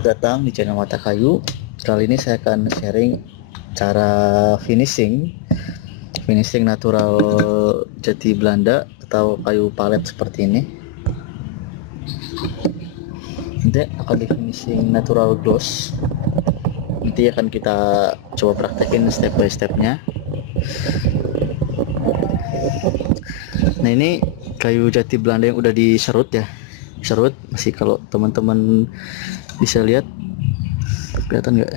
Datang di channel Mata Kayu. Kali ini saya akan sharing cara finishing natural jati Belanda atau kayu palet seperti ini. Nanti akan di finishing natural gloss. Nanti akan kita coba praktekin step by stepnya. Nah, ini kayu jati Belanda yang udah diserut ya, serut masih, kalau teman-teman bisa lihat, kelihatan nggak?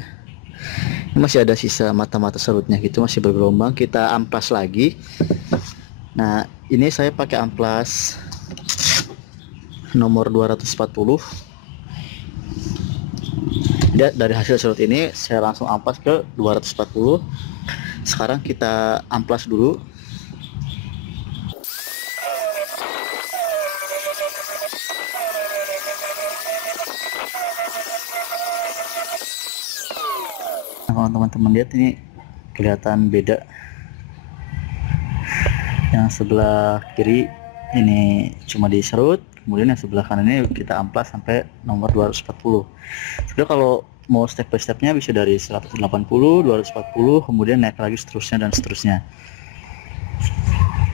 Ini masih ada sisa mata-mata serutnya gitu, masih bergelombang. Kita amplas lagi. Nah, ini saya pakai amplas nomor 240. Dari hasil serut ini saya langsung amplas ke 240. Sekarang kita amplas dulu. Nah, kalau teman-teman lihat ini kelihatan beda. Yang sebelah kiri ini cuma diserut, kemudian yang sebelah kanan ini kita amplas sampai nomor 240. Jadi kalau mau step by stepnya bisa dari 180, 240, kemudian naik lagi seterusnya dan seterusnya.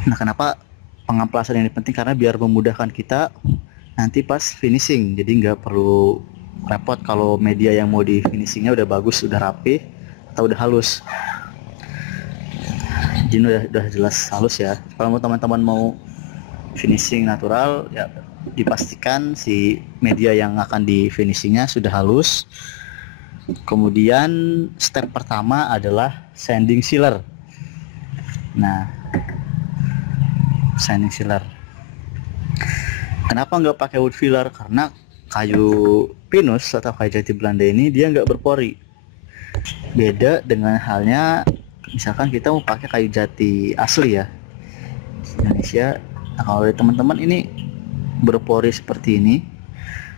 Nah, kenapa pengamplasan ini penting? Karena biar memudahkan kita nanti pas finishing, jadi nggak perlu repot kalau media yang mau di finishingnya udah bagus, udah rapi atau udah halus. Jadi udah jelas halus ya. Kalau teman-teman mau finishing natural ya, dipastikan si media yang akan di finishingnya sudah halus. Kemudian step pertama adalah sanding sealer. Nah, sanding sealer, kenapa nggak pakai wood filler? Karena kayu pinus atau kayu jati Belanda ini dia nggak berpori. Beda dengan halnya misalkan kita mau pakai kayu jati asli ya, Indonesia. Nah, kalau teman-teman ini berpori seperti ini,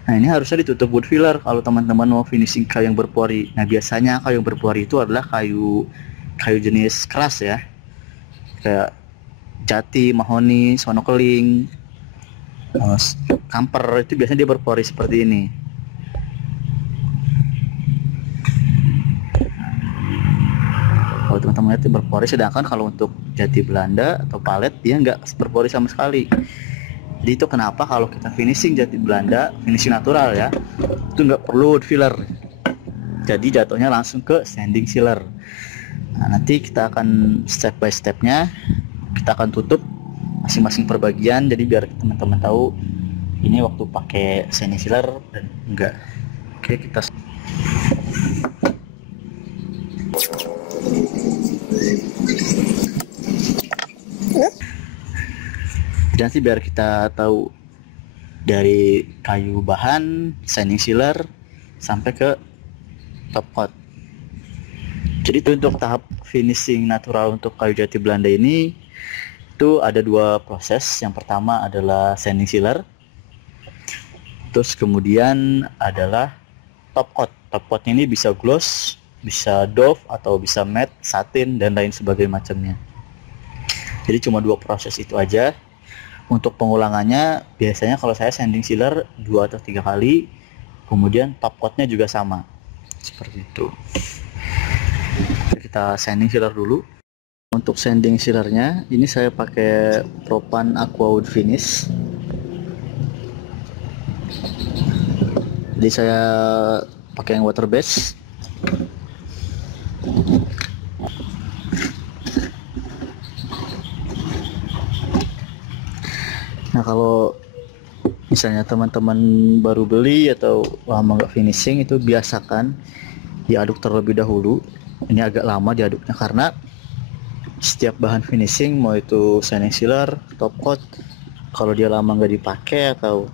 nah ini harusnya ditutup wood filler kalau teman-teman mau finishing kayu yang berpori. Nah, biasanya kayu yang berpori itu adalah kayu jenis keras ya, kayak jati, mahoni, sono keling, kamper, itu biasanya dia berpori seperti ini. Kalau teman-teman lihat berpori, sedangkan kalau untuk jati Belanda atau palet dia nggak berpori sama sekali. Jadi itu kenapa kalau kita finishing jati Belanda, finishing natural ya, itu nggak perlu wood filler. Jadi jatuhnya langsung ke sanding sealer. Nah, nanti kita akan step by stepnya, kita akan tutup masing-masing perbagian. Jadi biar teman-teman tahu ini waktu pakai sanding sealer dan enggak. Oke, kita dan sih biar kita tahu dari kayu bahan, sanding sealer sampai ke top coat. Jadi untuk tahap finishing natural untuk kayu jati Belanda ini itu ada dua proses. Yang pertama adalah sanding sealer, terus kemudian adalah top coat. Top coatnya ini bisa gloss, bisa doff, atau bisa matte, satin, dan lain sebagainya macamnya. Jadi cuma dua proses itu aja. Untuk pengulangannya biasanya kalau saya sanding sealer 2 atau 3 kali, kemudian top coatnya juga sama seperti itu. Kita sanding sealer dulu. Untuk sanding sealernya ini saya pakai Propan Aqua Wood Finish. Jadi saya pakai yang water base. Nah, kalau misalnya teman-teman baru beli atau lama nggak finishing, itu biasakan diaduk terlebih dahulu. Ini agak lama diaduknya karena setiap bahan finishing, mau itu sanding sealer, top coat, kalau dia lama nggak dipakai atau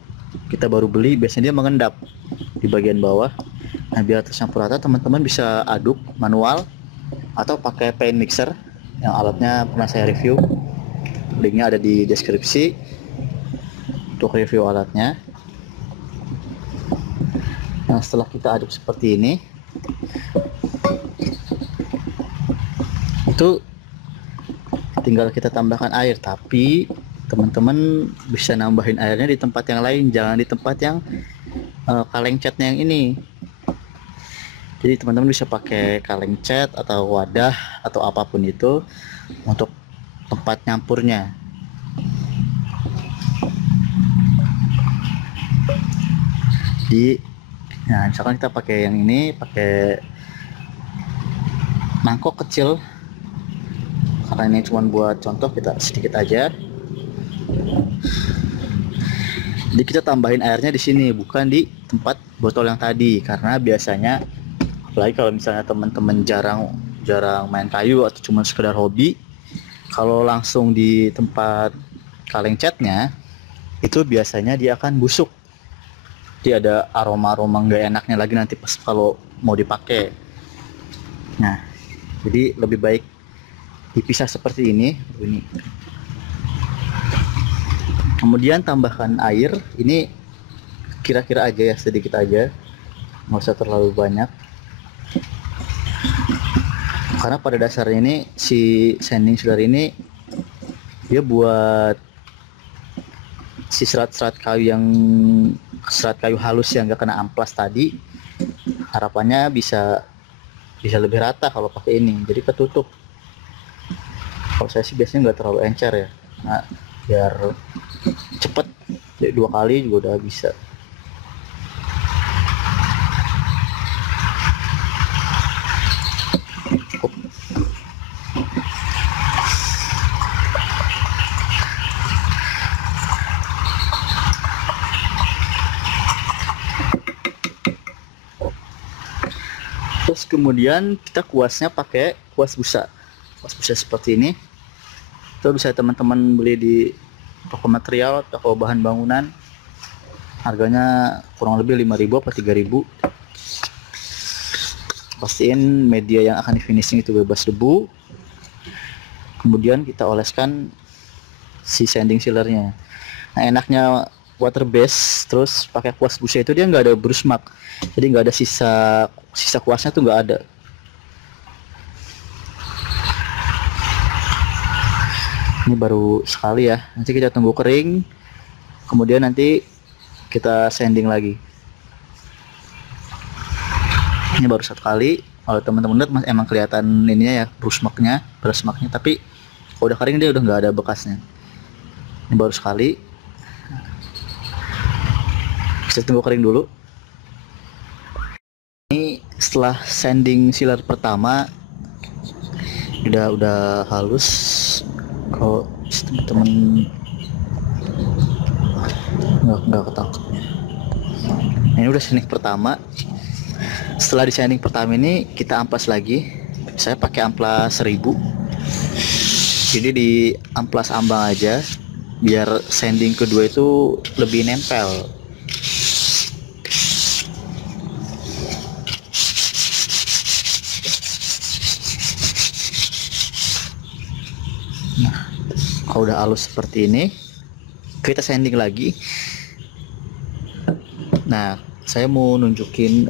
kita baru beli, biasanya dia mengendap di bagian bawah. Nah, biar tercampur rata, teman-teman bisa aduk manual atau pakai paint mixer yang alatnya pernah saya review. Linknya ada di deskripsi untuk review alatnya. Nah, setelah kita aduk seperti ini, itu tinggal kita tambahkan air. Tapi teman-teman bisa nambahin airnya di tempat yang lain, jangan di tempat yang kaleng catnya yang ini. Jadi teman-teman bisa pakai kaleng cat atau wadah atau apapun itu untuk tempat nyampurnya. Di Nah, misalkan kita pakai yang ini, pakai mangkok kecil, karena ini cuma buat contoh, kita sedikit aja. Jadi kita tambahin airnya di sini, bukan di tempat botol yang tadi, karena biasanya, apalagi kalau misalnya teman-teman jarang main kayu atau cuma sekedar hobi, kalau langsung di tempat kaleng catnya, itu biasanya dia akan busuk. Jadi ada aroma-aroma nggak enaknya lagi nanti pas kalau mau dipakai. Nah, jadi lebih baik dipisah seperti ini. Kemudian tambahkan air. Ini kira-kira aja ya, sedikit aja, nggak usah terlalu banyak. Karena pada dasarnya ini si sanding sealer ini dia buat si serat-serat kayu halus yang nggak kena amplas tadi, harapannya bisa lebih rata kalau pakai ini, jadi ketutup. Kalau saya sih biasanya nggak terlalu encer ya, nah, biar cepet, jadi 2 kali juga udah bisa. Cukup. Terus kemudian kita kuasnya pakai kuas busa seperti ini. Itu bisa teman-teman beli di toko material, toko bahan bangunan. Harganya kurang lebih 5.000 atau 3.000. Pastiin media yang akan di finishing itu bebas debu. Kemudian kita oleskan si sanding sealernya. Nah, enaknya water base terus pakai kuas busa itu dia nggak ada brush mark, jadi nggak ada sisa kuasnya tuh nggak ada. Ini baru sekali ya, nanti kita tunggu kering, kemudian nanti kita sanding lagi. Ini baru 1 kali. Kalau teman-teman lihat emang kelihatan ininya ya, brush marknya, tapi kalau udah kering dia udah nggak ada bekasnya. Ini baru sekali, bisa tunggu kering dulu. Ini setelah sanding sealer pertama udah halus. Kalau teman-teman nggak ketangkep, ini udah sanding pertama. Setelah di sanding pertama ini kita amplas lagi. Saya pakai amplas 1000, jadi di amplas ambang aja biar sanding kedua itu lebih nempel. Nah, kalau udah halus seperti ini, kita sanding lagi. Nah, saya mau nunjukin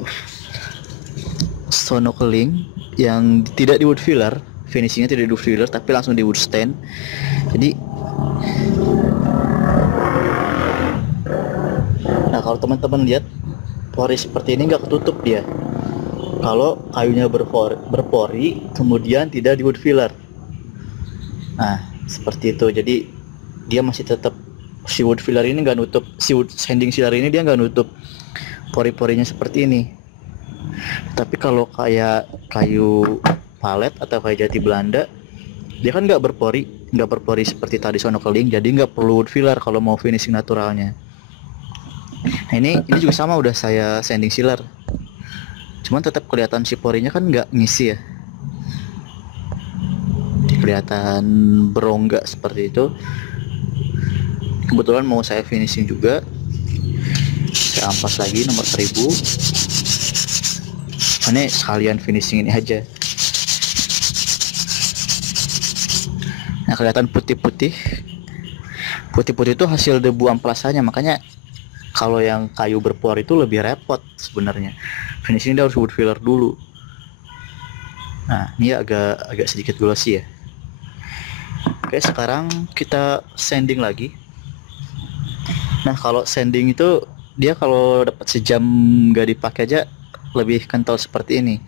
sonokeling yang tidak di wood filler, finishingnya tidak di wood filler tapi langsung di wood stand. Jadi, nah kalau teman-teman lihat pori seperti ini nggak ketutup dia. Kalau kayunya berpori, kemudian tidak di wood filler. Nah, seperti itu. Jadi dia masih tetap, si wood filler ini nggak nutup, si wood sanding sealer ini dia nggak nutup pori-porinya seperti ini. Tapi kalau kayak kayu palet atau kayak jati Belanda, dia kan nggak berpori seperti tadi sonokeling, jadi nggak perlu wood filler kalau mau finishing naturalnya. Nah, ini juga sama, udah saya sanding sealer, cuman tetap kelihatan si porinya kan nggak ngisi ya, kelihatan berongga seperti itu. Kebetulan mau saya finishing juga, saya ampas lagi nomor 1000. Ini sekalian finishing ini aja. Nah, kelihatan putih-putih itu hasil debu amplasannya. Makanya kalau yang kayu berpori itu lebih repot sebenarnya, finishing dia harus wood filler dulu. Nah, ini agak sedikit glossy ya. Oke, sekarang kita sanding lagi. Nah, kalau sanding itu dia kalau dapat sejam nggak dipakai aja lebih kental seperti ini.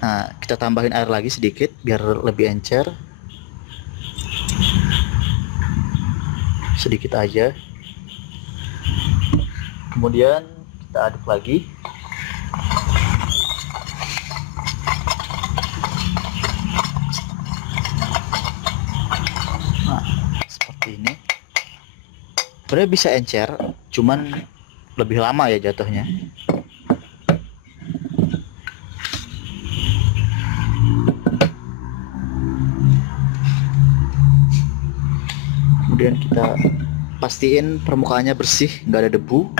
Nah, kita tambahin air lagi sedikit biar lebih encer. Sedikit aja. Kemudian kita aduk lagi. Nah, seperti ini. Sebenarnya bisa encer, cuman lebih lama ya jatuhnya. Kemudian kita pastiin permukaannya bersih, nggak ada debu.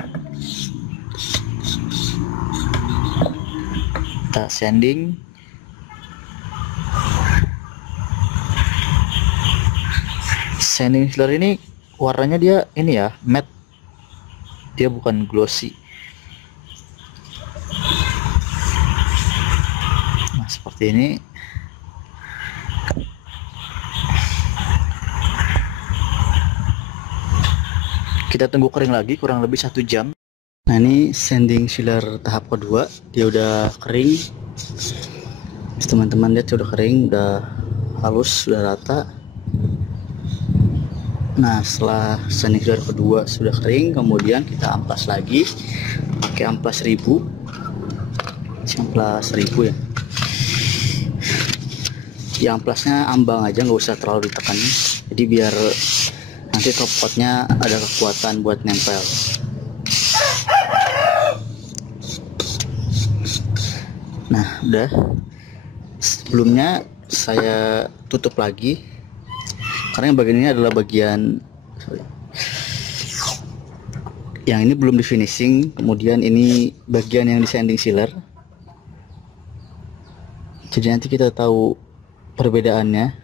Kita sanding. Sanding sealer ini warnanya dia ini ya, matte. Dia bukan glossy. Nah, seperti ini. Kita tunggu kering lagi kurang lebih 1 jam. Nah, ini sanding sealer tahap kedua, dia udah kering. Teman-teman lihat sudah kering, udah halus, sudah rata. Nah, setelah sanding sealer kedua sudah kering, kemudian kita amplas lagi pakai amplas 1000. Amplas 1000 ya. Ya, amplasnya ambang aja, nggak usah terlalu ditekan. Jadi biar nanti top coatnya ada kekuatan buat nempel. Nah, udah. Sebelumnya saya tutup lagi karena yang bagian ini adalah bagian yang ini belum di finishing. Kemudian ini bagian yang di sanding sealer, jadi nanti kita tahu perbedaannya.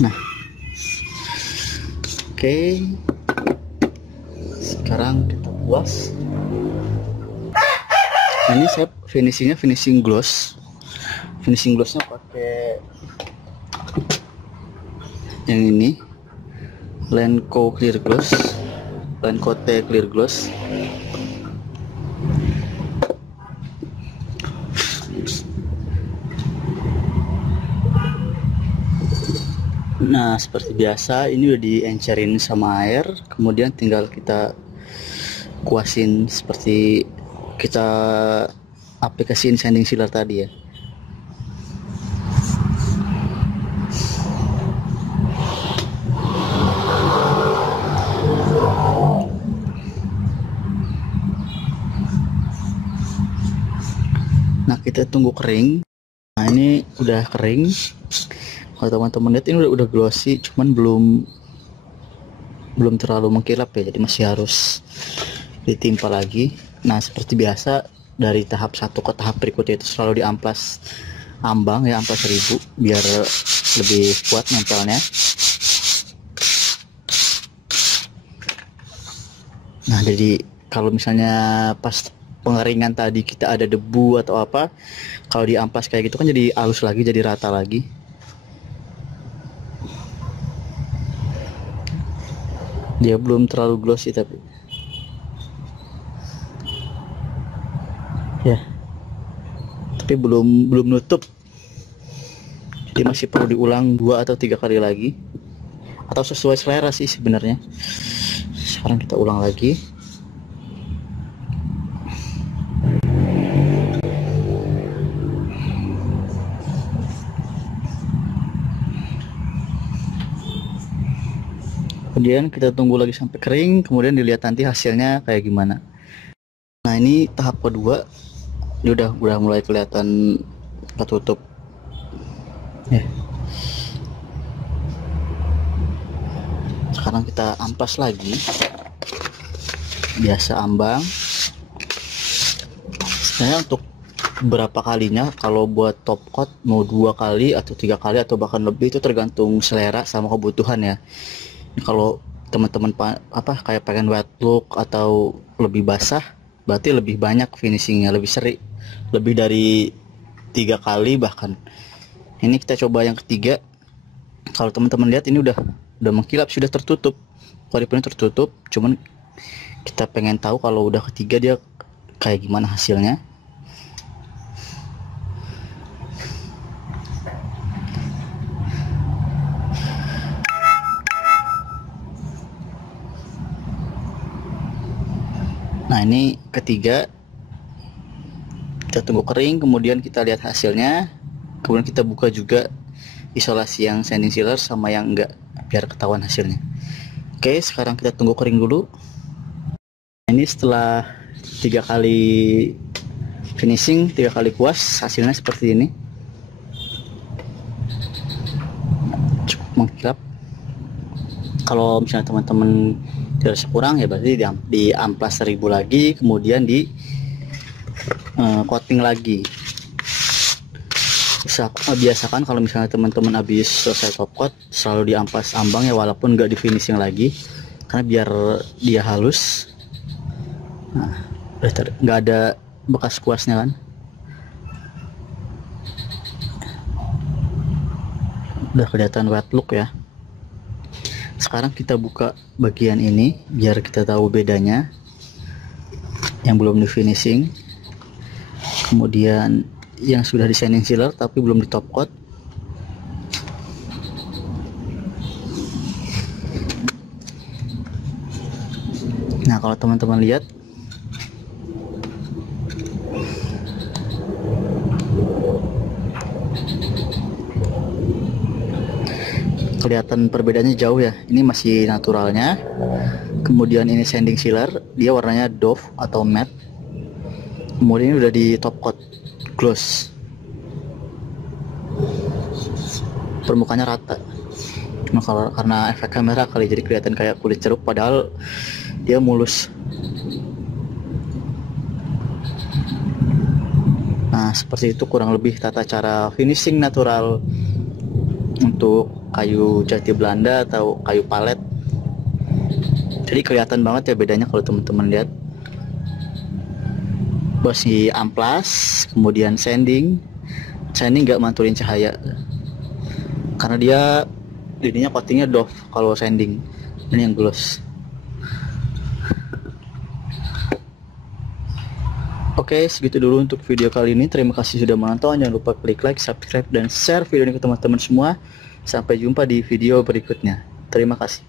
Nah, oke, sekarang kita puas. Nah, ini saya finishingnya finishing gloss. Finishing glossnya pakai yang ini, Lancome Clear Gloss, Lancome Clear Gloss. Nah, seperti biasa ini udah diencerin sama air, kemudian tinggal kita kuasin seperti kita aplikasiin sanding sealer tadi ya. Nah, kita tunggu kering. Nah, ini udah kering. Kalau teman-teman lihat ini udah glossy, cuman belum terlalu mengkilap ya, jadi masih harus ditimpa lagi. Nah, seperti biasa dari tahap 1 ke tahap berikutnya itu selalu diamplas ambang ya, amplas 1000 biar lebih kuat nempelnya. Nah, jadi kalau misalnya pas pengeringan tadi kita ada debu atau apa, kalau diamplas kayak gitu kan jadi halus lagi, jadi rata lagi. Dia belum terlalu glossy tapi ya, tapi belum nutup, jadi masih perlu diulang 2 atau 3 kali lagi, atau sesuai selera sih sebenarnya. Sekarang kita ulang lagi. Kemudian kita tunggu lagi sampai kering, kemudian dilihat nanti hasilnya kayak gimana. Nah, ini tahap kedua, ini udah mulai kelihatan ketutup ya. Sekarang kita amplas lagi, biasa ambang. Sebenarnya untuk berapa kalinya, kalau buat top coat mau 2 kali atau 3 kali atau bahkan lebih, itu tergantung selera sama kebutuhan ya. Kalau teman-teman kayak pengen wet look atau lebih basah, berarti lebih banyak finishingnya, lebih seri. lebih dari 3 kali bahkan. Ini kita coba yang ketiga. Kalau teman-teman lihat ini udah mengkilap, sudah tertutup, pori-porinya tertutup. Cuman kita pengen tahu kalau udah ketiga dia kayak gimana hasilnya. Nah ini ketiga, kita tunggu kering, kemudian kita lihat hasilnya, kemudian kita buka juga isolasi yang sanding sealer sama yang enggak, biar ketahuan hasilnya. Oke, sekarang kita tunggu kering dulu. Ini setelah 3 kali finishing, 3 kali kuas, hasilnya seperti ini. Cukup mengkilap. Kalau misalnya teman-teman dirasa kurang ya berarti di amplas 1000 lagi, kemudian di coating lagi. Biasakan kalau misalnya teman-teman habis selesai top coat selalu di amplas ambang ya, walaupun nggak di finishing lagi, karena biar dia halus. Nah, nggak ada bekas kuasnya kan, udah kelihatan wet look ya. Sekarang kita buka bagian ini biar kita tahu bedanya yang belum di finishing, kemudian yang sudah di sanding sealer tapi belum di top coat. Nah kalau teman-teman lihat, kelihatan perbedaannya jauh ya. Ini masih naturalnya, kemudian ini sanding sealer, dia warnanya doff atau matte, kemudian ini udah di top coat gloss, permukaannya rata. Nah, karena efek kamera kali jadi kelihatan kayak kulit ceruk, padahal dia mulus. Nah seperti itu kurang lebih tata cara finishing natural untuk kayu jati Belanda atau kayu palet. Jadi kelihatan banget ya bedanya kalau teman-teman lihat. Masih amplas, kemudian sanding nggak mantulin cahaya karena dia ininya coatingnya doff kalau sanding, ini yang gloss. Oke, segitu dulu untuk video kali ini. Terima kasih sudah menonton. Jangan lupa klik like, subscribe, dan share video ini ke teman-teman semua. Sampai jumpa di video berikutnya. Terima kasih.